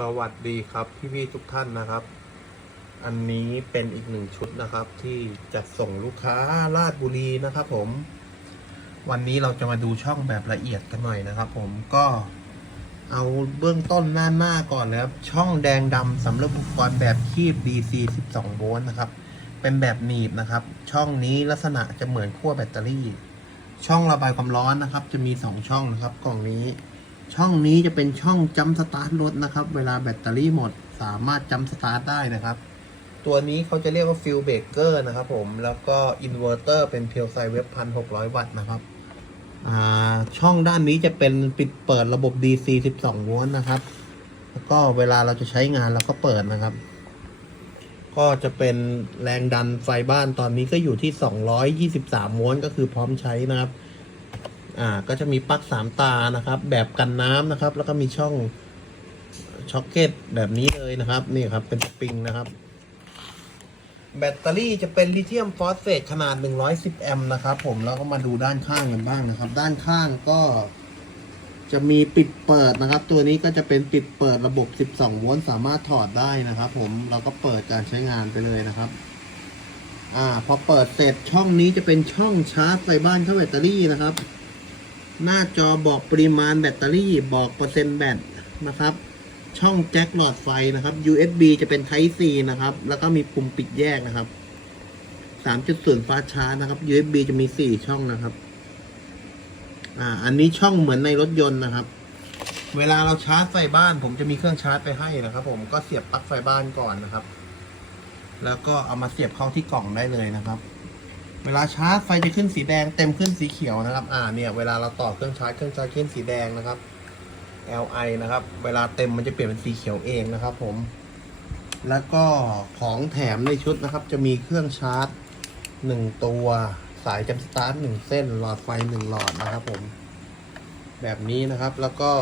สวัสดีครับพี่ๆทุกท่านนะครับ อันนี้เป็นอีกหนึ่งชุดนะครับ ที่จะส่งลูกค้าราชบุรีนะครับ ผม วันนี้เราจะมาดูช่องแบบละเอียดกันหน่อยนะครับ ผมก็เอาเบื้องต้นหน้าหน้าก่อนนะครับ ช่องแดงดำสำหรับอุปกรณ์แบบคีบ DC 12โวลต์นะครับ เป็นแบบหนีบนะครับ ช่องนี้ลักษณะจะเหมือนขั้วแบตเตอรี่ ช่องระบายความร้อนนะครับ จะมี 2 ช่องนะครับ กล่องนี้ ช่องนี้จะเป็นช่องจัมสตาร์ทรถนะครับ เวลาแบตเตอรี่หมดสามารถจัมสตาร์ทได้นะครับ ตัวนี้เขาจะเรียกว่าฟิลเบเกอร์นะครับผมแล้วก็อินเวอร์เตอร์เป็นเพียวไซเว็บพันหกร้อยวัตต์นะครับอ่าช่องด้านนี้จะเป็นปิดเปิดระบบ DC 12โวลต์นะครับ แล้วก็เวลาเราจะใช้งานเราก็เปิดนะครับ ก็จะเป็นแรงดันไฟบ้านตอนนี้ก็อยู่ที่ 223โวลต์ก็คือพร้อมใช้นะครับ อ่าก็จะมีปลั๊กสามตานะครับ แบบกันน้ำนะครับ แล้วก็มีช่องช็อคเก็ตแบบนี้เลยนะครับนี่ครับเป็นสปริงนะครับ แบตเตอรี่จะเป็นลิเธียมฟอสเฟตขนาด 110 แอมป์นะครับ ผมแล้วก็มาดูด้านข้างกันบ้างนะครับ ด้านข้างก็จะมีปิดเปิดนะครับ ตัวนี้ก็จะเป็นปิดเปิดระบบ 12 โวลต์สามารถถอดได้นะครับ ผมเราก็เปิดการใช้งานไปเลยนะครับ อ่า พอเปิดเสร็จช่องนี้จะเป็นช่องชาร์จไฟบ้านเข้าแบตเตอรี่นะครับ หน้าจอบอกปริมาณแบตเตอรี่บอกเปอร์เซ็นต์แบตนะครับ ช่องแจ็คหลอดไฟนะครับ USB จะเป็น Type C นะครับ แล้วก็มีปุ่มปิดแยกนะครับ 3.0ฟ้าชาร์จนะครับ USB จะมี 4 ช่องนะครับ อ่า อันนี้ช่องเหมือนในรถยนต์นะครับ เวลาเราชาร์จไฟบ้าน ผมจะมีเครื่องชาร์จไปให้นะครับ ผมก็เสียบปลั๊กไฟบ้านก่อนนะครับ แล้วก็เอามาเสียบเข้าที่กล่องได้เลยนะครับ เวลาชาร์จไฟจะขึ้นสีแดงเต็มขึ้นสีเขียวนะครับ อ่าเนี่ยเวลาเราต่อเครื่องชาร์จเครื่องชาร์จขึ้นสีแดงนะครับ LI นะครับ เวลาเต็มมันจะเปลี่ยนเป็นสีเขียวเองนะครับ ผม แล้วก็ของแถมในชุดนะครับ จะมีเครื่องชาร์จหนึ่งตัวสายจัมสตาร์ทหนึ่งเส้นหลอดไฟหนึ่งหลอดนะครับ ผม แบบนี้นะครับแล้วก็